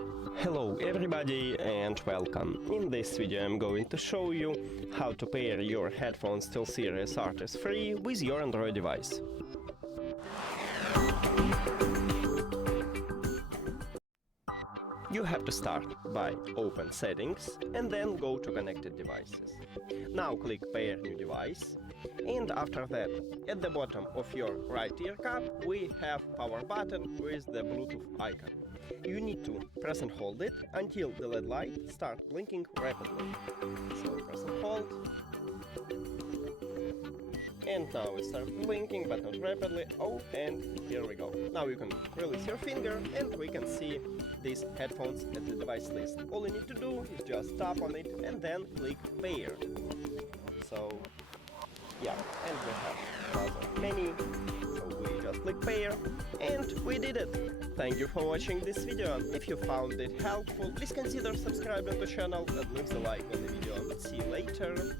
Hello everybody and welcome. In this video I'm going to show you how to pair your headphones STEELSERIES Arctis 3 with your Android device. You have to start by open settings and then go to connected devices. Now click pair new device, and after that at the bottom of your right ear cup we have power button with the Bluetooth icon. You need to press and hold it until the LED light starts blinking rapidly. So press and hold. And now it starts blinking, but not rapidly. Oh, and here we go. Now you can release your finger and we can see these headphones at the device list. All you need to do is just tap on it and then click pair. So yeah, and we have rather many. So we just click pair and we did it. Thank you for watching this video. If you found it helpful, please consider subscribing to the channel and leave a like on the video. See you later.